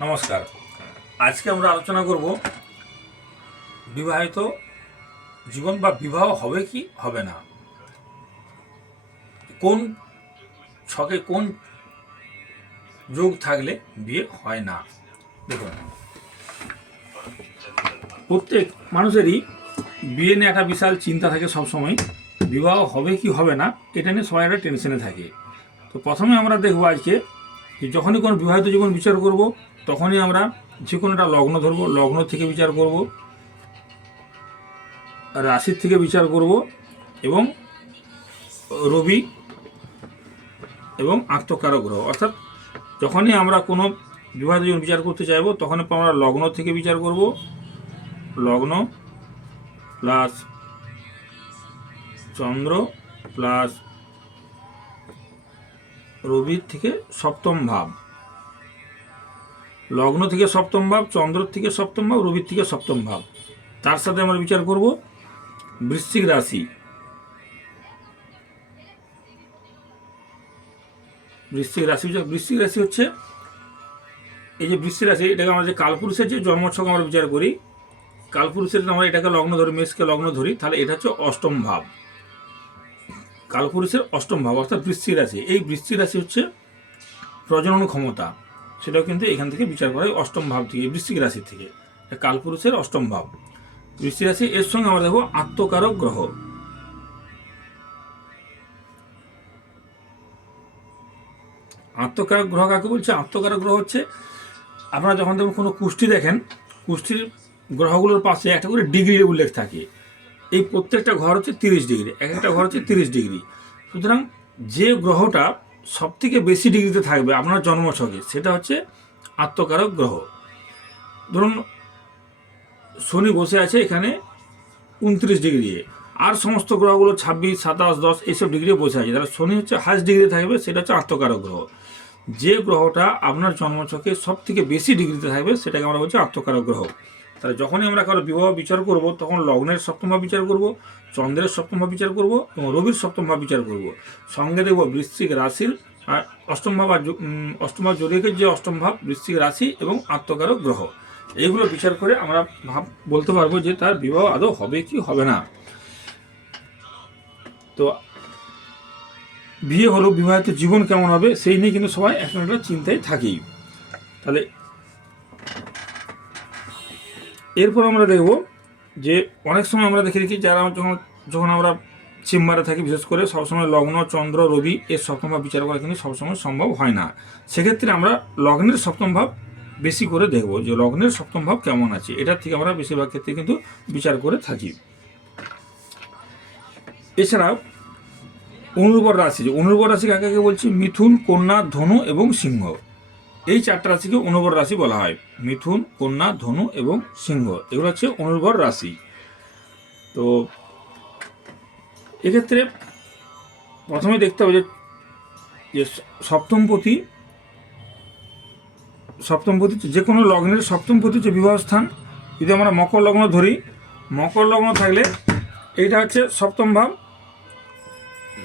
নমস্কার। আজকে আমরা আলোচনা করব বিবাহিত জীবন বা বিবাহ হবে কি হবে না? কোন ছকে কোন যোগ থাকলে বিয়ে হয় না? দেখুন। প্রত্যেক মানুষেরই বিয়ে নিয়ে একটা বিশাল চিন্তা থাকে সবসময়, বিবাহ হবে কি হবে না, এটা নিয়ে সবাই একটা টেনশনে থাকে। তো প্রথমে আমরা দেখব আজকে যখনই কোনো বিবাহিত জীবন বিচার করব তখনই আমরা যে কোনো একটা লগ্ন ধরবো, লগ্ন থেকে বিচার করব, রাশির থেকে বিচার করব এবং রবি এবং আত্মকারক গ্রহ। অর্থাৎ যখনই আমরা কোনো বিবাহিত জীবন বিচার করতে চাইব তখন আমরা লগ্ন থেকে বিচার করব। লগ্ন প্লাস চন্দ্র প্লাস রবির থেকে সপ্তম ভাব। লগ্ন থেকে সপ্তম ভাব, চন্দ্র থেকে সপ্তম ভাব রবির থেকে সপ্তম ভাব। তার সাথে আমরা বিচার করব বৃশ্চিক রাশি। বৃশ্চিক রাশি বৃশ্চিক রাশি হচ্ছে এই যে বৃশ্চিক রাশি, এটাকে আমরা যে কালপুরুষের যে জন্মছক আমরা বিচার করি, কালপুরুষের আমরা এটাকে লগ্ন ধরি, মেষকে লগ্ন ধরি, তাহলে এটা হচ্ছে অষ্টম ভাব। কালপুরুষের অষ্টম ভাব, অর্থাৎ বৃশ্চিক রাশি। এই বৃশ্চিক রাশি হচ্ছে প্রজনন ক্ষমতা। সেটাও কিন্তু এখান থেকে বিচার করা হয় অষ্টম ভাব থেকে, বৃশ্চিক রাশি থেকে। কালপুরুষের অষ্টম ভাব। বৃশ্চিক রাশি এর সঙ্গে আমরা দেখব আত্মকারক গ্রহ। আত্মকারক গ্রহ কাকে বলছে? আত্মকারক গ্রহ হচ্ছে, আপনারা যখন দেখুন কোনো কুষ্টি দেখেন, কুষ্টির গ্রহগুলোর পাশে একটা করে ডিগ্রির উল্লেখ থাকে। এই প্রত্যেকটা ঘর হচ্ছে তিরিশ ডিগ্রি, এক একটা ঘর হচ্ছে তিরিশ ডিগ্রি। সুতরাং যে গ্রহটা সব থেকে বেশি ডিগ্রিতে থাকবে আপনার জন্মছকে, সেটা হচ্ছে আত্মকারক গ্রহ। ধরুন, শনি বসে আছে এখানে উনত্রিশ ডিগ্রি আর সমস্ত গ্রহগুলো ছাব্বিশ, সাতাশ, দশ এইসব ডিগ্রি বসে আছে। তাহলে শনি হচ্ছে হাইস্ট ডিগ্রি থাকবে, সেটা হচ্ছে আত্মকারক গ্রহ। যে গ্রহটা আপনার জন্মছকে সব থেকে বেশি ডিগ্রিতে থাকবে, সেটাকে আমরা বলছি আত্মকারক গ্রহ। তাহলে যখনই আমরা কারও বিবাহ বিচার করব, তখন লগ্নের সপ্তমভাব বিচার করব, চন্দ্রের সপ্তমভাব বিচার করব এবং রবির সপ্তমভাব বিচার করব। সঙ্গে দেখব বৃশ্চিক রাশির আর অষ্টম ভাব আর অষ্টম ভাব যে অষ্টম ভাব বৃশ্চিক রাশি এবং আত্মকারক গ্রহ। এইগুলো বিচার করে আমরা ভাব বলতে পারব যে তার বিবাহ আদৌ হবে কি হবে না। তো বিয়ে হলো, বিবাহিত জীবন কেমন হবে, সেই নিয়ে কিন্তু সবাই এখন একটা চিন্তায় থাকি। তাহলে এরপর আমরা দেখব যে অনেক সময় আমরা দেখে দেখি যারা যখন যখন আমরা চেম্বারে থাকি, বিশেষ করে সবসময় লগ্ন, চন্দ্র, রবি এর সপ্তম ভাব বিচার করা কিন্তু সবসময় সম্ভব হয় না। সেক্ষেত্রে আমরা লগ্নের সপ্তম ভাব বেশি করে দেখব যে লগ্নের সপ্তম ভাব কেমন আছে। এটার থেকে আমরা বেশিরভাগ ক্ষেত্রে কিন্তু বিচার করে থাকি। এছাড়াও অনুর্বর রাশি, যে অনুর্বর রাশি কাকে বলছি, মিথুন, কন্যা, ধনু এবং সিংহ। এই চারটা রাশিকে অনুর্বর রাশি বলা হয়। মিথুন, কন্যা, ধনু এবং সিংহ। এগুলো হচ্ছে অনুর্বর রাশি। তো এক্ষেত্রে প্রথমে দেখতে হবে যে সপ্তমপতি সপ্তমপতি যে কোনো লগ্নের সপ্তমপতি হচ্ছে বিবাহ স্থান। যদি আমরা মকর লগ্ন ধরি, মকর লগ্ন থাকলে এইটা হচ্ছে সপ্তম ভাব।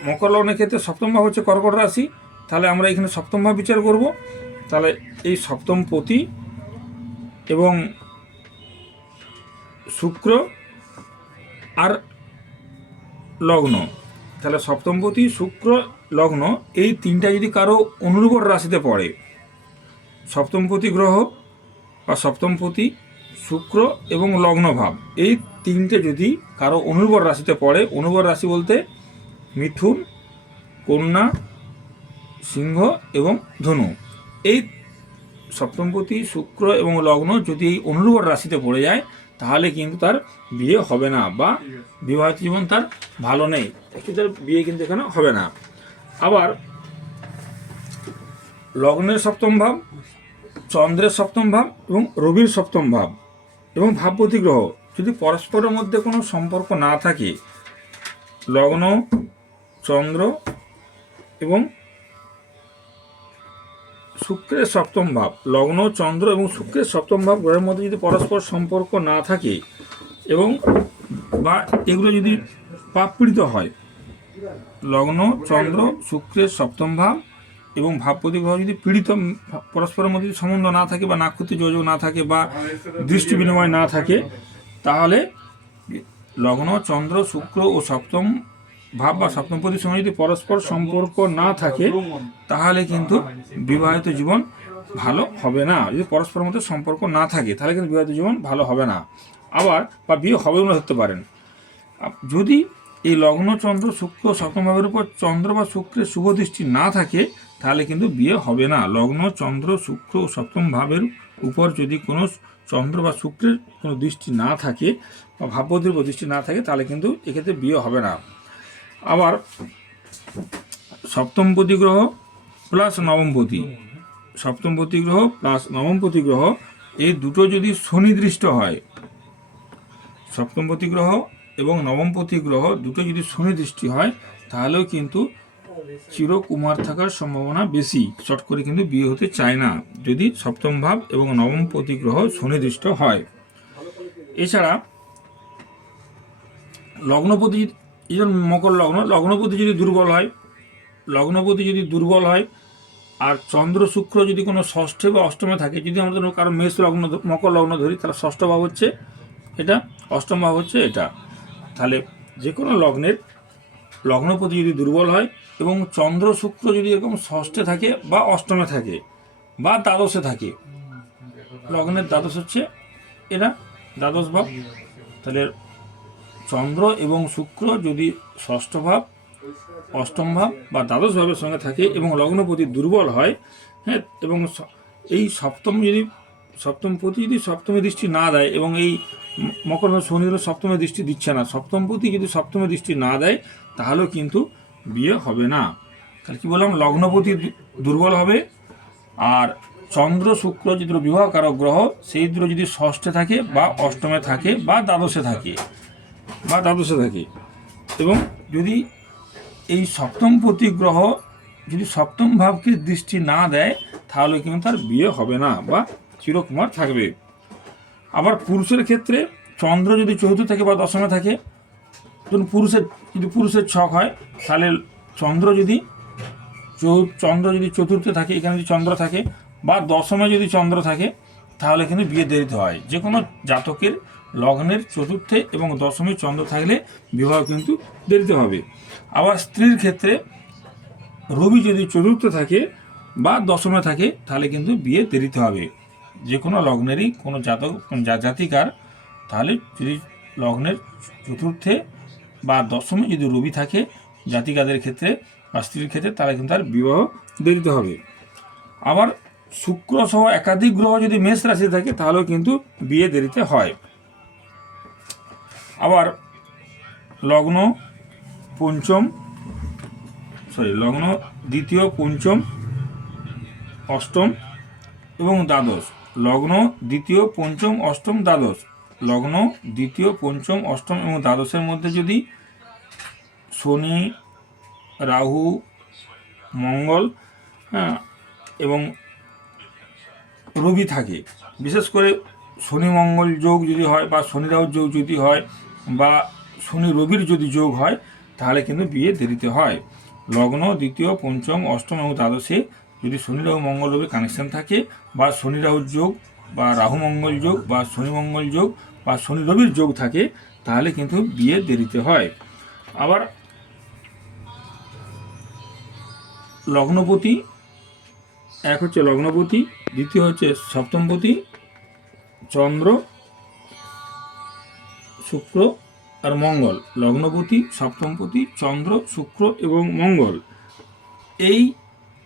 মকর লগ্নের ক্ষেত্রে সপ্তম ভাব হচ্ছে কর্কট রাশি। তাহলে আমরা এখানে সপ্তম ভাব বিচার করব। তাহলে এই সপ্তম পতি এবং শুক্র আর লগ্ন। তাহলে সপ্তমপতি শুক্র, লগ্ন এই তিনটা যদি কারও অনুর্বর রাশিতে পড়ে সপ্তমপতি গ্রহ বা সপ্তমপতি শুক্র এবং লগ্ন ভাব এই তিনটে যদি কারও অনুর্বর রাশিতে পড়ে অনুর্বর রাশি বলতে মিথুন, কন্যা, সিংহ এবং ধনু। এই সপ্তমপতি শুক্র এবং লগ্ন যদি এই অনুর্বর রাশিতে পড়ে যায় তাহলে কিন্তু তার বিয়ে হবে না বা বিবাহিত জীবন তার ভালো নেই। একটু তার বিয়ে কিন্তু এখানে হবে না। আবার লগ্নের সপ্তম ভাব চন্দ্রের সপ্তম ভাব এবং রবির সপ্তম ভাব এবং ভাবপতি গ্রহ যদি পরস্পরের মধ্যে কোনো সম্পর্ক না থাকে লগ্ন চন্দ্র এবং শুক্রের সপ্তম ভাব, লগ্ন, চন্দ্র এবং শুক্রের সপ্তম ভাব গ্রহের মধ্যে যদি পরস্পর সম্পর্ক না থাকে এবং বা এগুলো যদি পাপপীড়িত হয়, লগ্ন, চন্দ্র, শুক্রের সপ্তম ভাব এবং ভাবপতি গ্রহ যদি পীড়িত, পরস্পরের মধ্যে সম্বন্ধ না থাকে বা নাক্ষতি যোজক না থাকে বা দৃষ্টি বিনিময় না থাকে, তাহলে লগ্ন, চন্দ্র, শুক্র ও সপ্তম ভাব বা সপ্তমপতির সঙ্গে যদি পরস্পর সম্পর্ক না থাকে, তাহলে কিন্তু বিবাহিত জীবন ভালো হবে না। যদি পরস্পর মধ্যে সম্পর্ক না থাকে, তাহলে কিন্তু বিবাহিত জীবন ভালো হবে না। আবার, বা বিয়ে হবেও না ধরতে পারেন। যদি এই লগ্ন, চন্দ্র, শুক্র, সপ্তম ভাবের উপর চন্দ্র বা শুক্রের শুভ দৃষ্টি না থাকে, তাহলে কিন্তু বিয়ে হবে না। লগ্ন, চন্দ্র, শুক্র ও সপ্তম ভাবের উপর যদি কোনো চন্দ্র বা শুক্রের কোনো দৃষ্টি না থাকে, বা ভাবপতির উপর দৃষ্টি না থাকে, তাহলে কিন্তু এক্ষেত্রে বিয়ে হবে না। আবার সপ্তমপতি গ্রহ প্লাস নবমপতি সপ্তমপতি গ্রহ প্লাস নবমপতি গ্রহ এই দুটো যদি সুনির্দিষ্ট হয় সপ্তমপতি গ্রহ এবং নবমপতি গ্রহ দুটো যদি সুনির্দিষ্ট হয়, তাহলেও কিন্তু চিরকুমার থাকার সম্ভাবনা বেশি। চট করে কিন্তু বিয়ে হতে চায় না, যদি সপ্তম ভাব এবং নবমপতি গ্রহ সুনির্দিষ্ট হয়। এছাড়া লগ্নপতি এই যেমন মকর লগ্ন, লগ্নপতি যদি দুর্বল হয়, লগ্নপতি যদি দুর্বল হয়, আর চন্দ্র শুক্র যদি কোনো ষষ্ঠে বা অষ্টমে থাকে, যদি আমরা কারও মেষ লগ্ন মকর লগ্ন ধরি, তাহলে ষষ্ঠ ভাব হচ্ছে এটা, অষ্টম ভাব হচ্ছে এটা। তাহলে যে কোনো লগ্নের লগ্নপতি যদি দুর্বল হয় এবং চন্দ্র শুক্র যদি এরকম ষষ্ঠে থাকে বা অষ্টমে থাকে বা দ্বাদশে থাকে, লগ্নের দ্বাদশ হচ্ছে এরা দ্বাদশ ভাব। তাহলে চন্দ্র এবং শুক্র যদি ষষ্ঠ ভাব, অষ্টম ভাব বা দ্বাদশ ভাবের সঙ্গে থাকে এবং লগ্নপতি দুর্বল হয় হ্যাঁ এবং এই সপ্তম যদি, সপ্তম পতি যদি সপ্তমে দৃষ্টি না দেয় এবং এই মকর শনিরও সপ্তমে দৃষ্টি দিচ্ছে না, সপ্তম পতি যদি সপ্তমে দৃষ্টি না দেয়, তাহলেও কিন্তু বিয়ে হবে না। তাহলে কী বললাম? লগ্নপতি দুর্বল হবে আর চন্দ্র, শুক্র যে দুটো বিবাহকারক গ্রহ, সেই দুটো যদি ষষ্ঠে থাকে বা অষ্টমে থাকে বা দ্বাদশে থাকে। বা দ্বাদশে থাকে। এবং যদি এই সপ্তমপতি গ্রহ যদি সপ্তম ভাবকে দৃষ্টি না দেয়, তাহলে কিন্তু তার বিয়ে হবে না বা চিরকুমার থাকবে। আবার পুরুষের ক্ষেত্রে চন্দ্র যদি চতুর্থ থাকে বা দশমে থাকে, ধরুন পুরুষের, যদি পুরুষের ছক হয়, তাহলে চন্দ্র যদি চন্দ্র যদি চতুর্থে থাকে, এখানে যদি চন্দ্র থাকে, বা দশমে যদি চন্দ্র থাকে, তাহলে কিন্তু বিয়ে দেরিতে হয়। যে কোনো জাতকের লগ্নের চতুর্থে এবং দশমে চন্দ্র থাকলে বিবাহ কিন্তু দেরিতে হবে। আবার স্ত্রীর ক্ষেত্রে রবি যদি চতুর্থে থাকে বা দশমে থাকে, তাহলে কিন্তু বিয়ে দেরিতে হবে। যে কোনো লগ্নেরই কোনো জাতক জাতিকার, তাহলে যদি লগ্নের চতুর্থে বা দশমে যদি রবি থাকে জাতিকাদের ক্ষেত্রে বা স্ত্রীর ক্ষেত্রে, তাহলে কিন্তু তার বিবাহ দেরিতে হবে। আবার শুক্র সহ একাধিক গ্রহ যদি মেষ রাশি থাকে, তাহলেও কিন্তু বিয়ে দেরিতে হয়। আবার লগ্ন, পঞ্চম সরি লগ্ন, দ্বিতীয়, পঞ্চম, অষ্টম এবং দ্বাদশ। লগ্ন, দ্বিতীয়, পঞ্চম, অষ্টম, দ্বাদশ। লগ্ন, দ্বিতীয়, পঞ্চম, অষ্টম এবং দ্বাদশের মধ্যে যদি শনি, রাহু, মঙ্গল হ্যাঁ এবং রবি থাকে, বিশেষ করে শনি, মঙ্গল যোগ যদি হয় বা শনি, রাহু যোগ যদি হয় বা শনি রবির যদি যোগ হয়, তাহলে কিন্তু বিয়ে দেরিতে হয়। লগ্ন, দ্বিতীয়, পঞ্চম, অষ্টম এবং দ্বাদশে যদি শনি রাহু, মঙ্গল রবি কানেকশন থাকে বা শনি রাহুর যোগ বা রাহু, মঙ্গল যোগ বা শনি, মঙ্গল যোগ বা শনি রবির যোগ থাকে, তাহলে কিন্তু বিয়ে দেরিতে হয়। আবার লগ্নপতি, এক হচ্ছে লগ্নপতি, দ্বিতীয় হচ্ছে সপ্তমপতি, চন্দ্র শুক্র আর মঙ্গল। লগ্নপতি, সপ্তমপতি, চন্দ্র, শুক্র এবং মঙ্গল। এই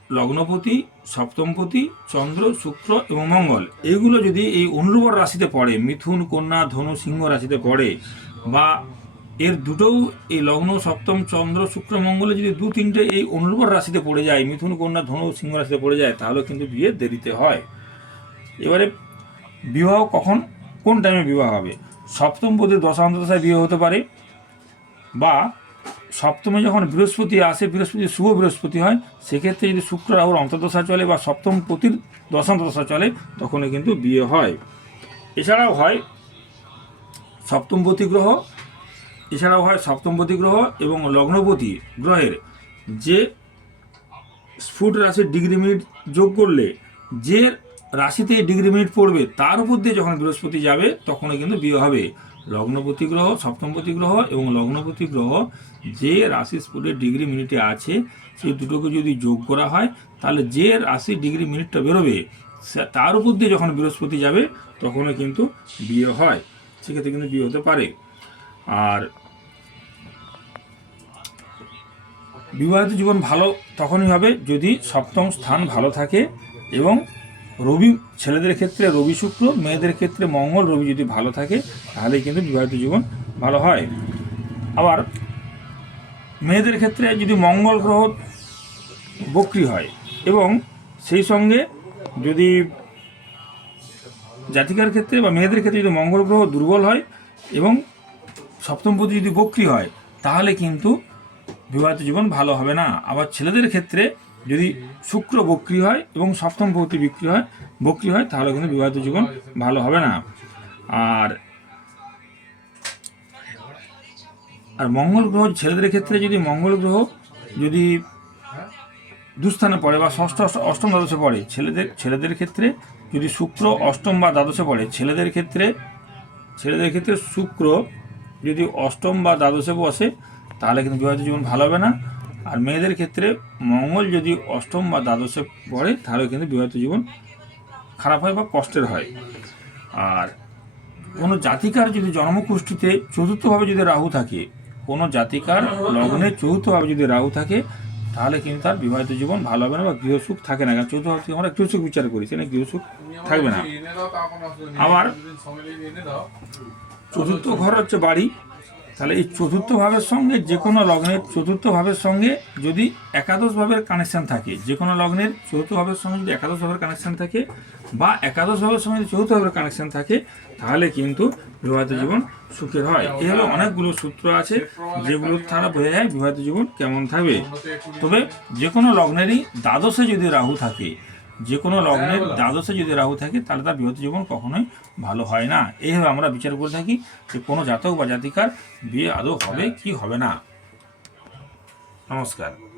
লগ্নপতি, সপ্তমপতি, চন্দ্র, শুক্র এবং মঙ্গল। এগুলো যদি এই অনুর্বর রাশিতে পড়ে, মিথুন, কন্যা, ধনু, সিংহ রাশিতে পড়ে, বা এর দুটোও এই লগ্ন, সপ্তম, চন্দ্র, শুক্র, মঙ্গলে যদি দু তিনটে এই অনুর্বর রাশিতে পড়ে যায়, মিথুন, কন্যা, ধনু, সিংহ রাশিতে পড়ে যায়, তাহলে কিন্তু বিয়ে দেরিতে হয়। এবারে বিবাহ কখন? কোন টাইমে বিবাহ হবে? সপ্তম পদে দশান্তদশায় বিয়ে হতে পারে বা সপ্তমে যখন বৃহস্পতি আসে, বৃহস্পতি শুভ বৃহস্পতি হয়, সেক্ষেত্রে যদি শুক্র, রাহুর অন্তর্দশা চলে বা সপ্তম পতির দশান্তদশা চলে তখনও কিন্তু বিয়ে হয়। এছাড়াও হয় সপ্তমপতি গ্রহ, এছাড়াও হয় সপ্তমপতি গ্রহ এবং লগ্নপতি গ্রহের। যে স্ফুট রাশির ডিগ্রি মিনিট যোগ করলে যে রাশিতে ডিগ্রি মিনিট পড়বে, তার উপর দিয়ে যখন বৃহস্পতি যাবে, তখনই কিন্তু বিয়ে হবে। লগ্নপতি গ্রহ, সপ্তমপতি গ্রহ এবং লগ্নপতি গ্রহ যে রাশি স্ফুটের ডিগ্রি মিনিটে আছে সেই দুটোকে যদি যোগ করা হয়, তাহলে যে রাশি ডিগ্রি মিনিটটা বেরোবে তার উপর দিয়ে যখন বৃহস্পতি যাবে, তখনই কিন্তু বিয়ে হয়। সেক্ষেত্রে কিন্তু বিয়ে হতে পারে। আর বিবাহিত জীবন ভালো তখনই হবে যদি সপ্তম স্থান ভালো থাকে এবং রবি, ছেলেদের ক্ষেত্রে রবি শুক্র, মেয়েদের ক্ষেত্রে মঙ্গল, রবি যদি ভালো থাকে তাহলে কিন্তু বিবাহিত জীবন ভালো হয়। আবার মেয়েদের ক্ষেত্রে যদি মঙ্গল গ্রহ বক্রি হয় এবং সেই সঙ্গে যদি জাতিকার ক্ষেত্রে বা মেয়েদের ক্ষেত্রে যদি মঙ্গল গ্রহ দুর্বল হয় এবং সপ্তমপতি যদি বক্রি হয়, তাহলে কিন্তু বিবাহিত জীবন ভালো হবে না। আবার ছেলেদের ক্ষেত্রে যদি শুক্র বক্রি হয় এবং সপ্তম পতি বিক্রি হয়, বক্রি হয়, তাহলে কিন্তু বিবাহিত জীবন ভালো হবে না। আর আর মঙ্গল গ্রহ ছেলেদের ক্ষেত্রে যদি মঙ্গল গ্রহ যদি দুস্থানে পড়ে বা ষষ্ঠ, অষ্টম দ্বাদশে পড়ে, ছেলেদের ছেলেদের ক্ষেত্রে যদি শুক্র অষ্টম বা দ্বাদশে পড়ে, ছেলেদের ক্ষেত্রে ছেলেদের ক্ষেত্রে শুক্র যদি অষ্টম বা দ্বাদশে বসে, তাহলে কিন্তু বিবাহিত জীবন ভালো হবে না। আর মেয়েদের ক্ষেত্রে মঙ্গল যদি অষ্টম বা দ্বাদশে পড়ে, তাহলে কিন্তু বিবাহিত জীবন খারাপ হয় বা কষ্টের হয়। আর কোনো জাতিকার যদি জন্মকুষ্ঠিতে চতুর্থভাবে যদি রাহু থাকে, কোনো জাতিকার লগ্নে চতুর্থভাবে যদি রাহু থাকে, তাহলে কিন্তু তার বিবাহিত জীবন ভালো হবে না বা গৃহসুখ থাকে না। কারণ চতুর্থ থেকে আমরা গৃহসুখ বিচার করি সেখানে গৃহসুখ থাকবে না। আবার চতুর্থ ঘর হচ্ছে বাড়ি তাহলে এই চতুর্থ ভাবের সঙ্গে যে কোনো লগ্নের চতুর্থ ভাবের সঙ্গে যদি একাদশ ভাবের কানেকশন থাকে, যে কোনো লগ্নের চতুর্থ ভাবের সঙ্গে যদি একাদশ ভাবের কানেকশন থাকে বা একাদশ ভাবের সঙ্গে যদি চতুর্থ ভাবের কানেকশন থাকে, তাহলে কিন্তু বিবাহিত জীবন সুখের হয়। এইভাবে অনেকগুলো সূত্র আছে যেগুলোর দ্বারা বোঝা যায় বিবাহিত জীবন কেমন থাকবে। তবে যে কোনো লগ্নেরই দ্বাদশে যদি রাহু থাকে যে কোনো লগ্নের দ্বাদশে যদি রাহু থাকে তাহলে তার বিবাহ জীবন কখনোই ভালো হয় না। এইভাবে আমরা বিচার করে থাকি যে কোনো জাতক বা জাতিকার বিয়ে আদৌ হবে কি হবে না। নমস্কার।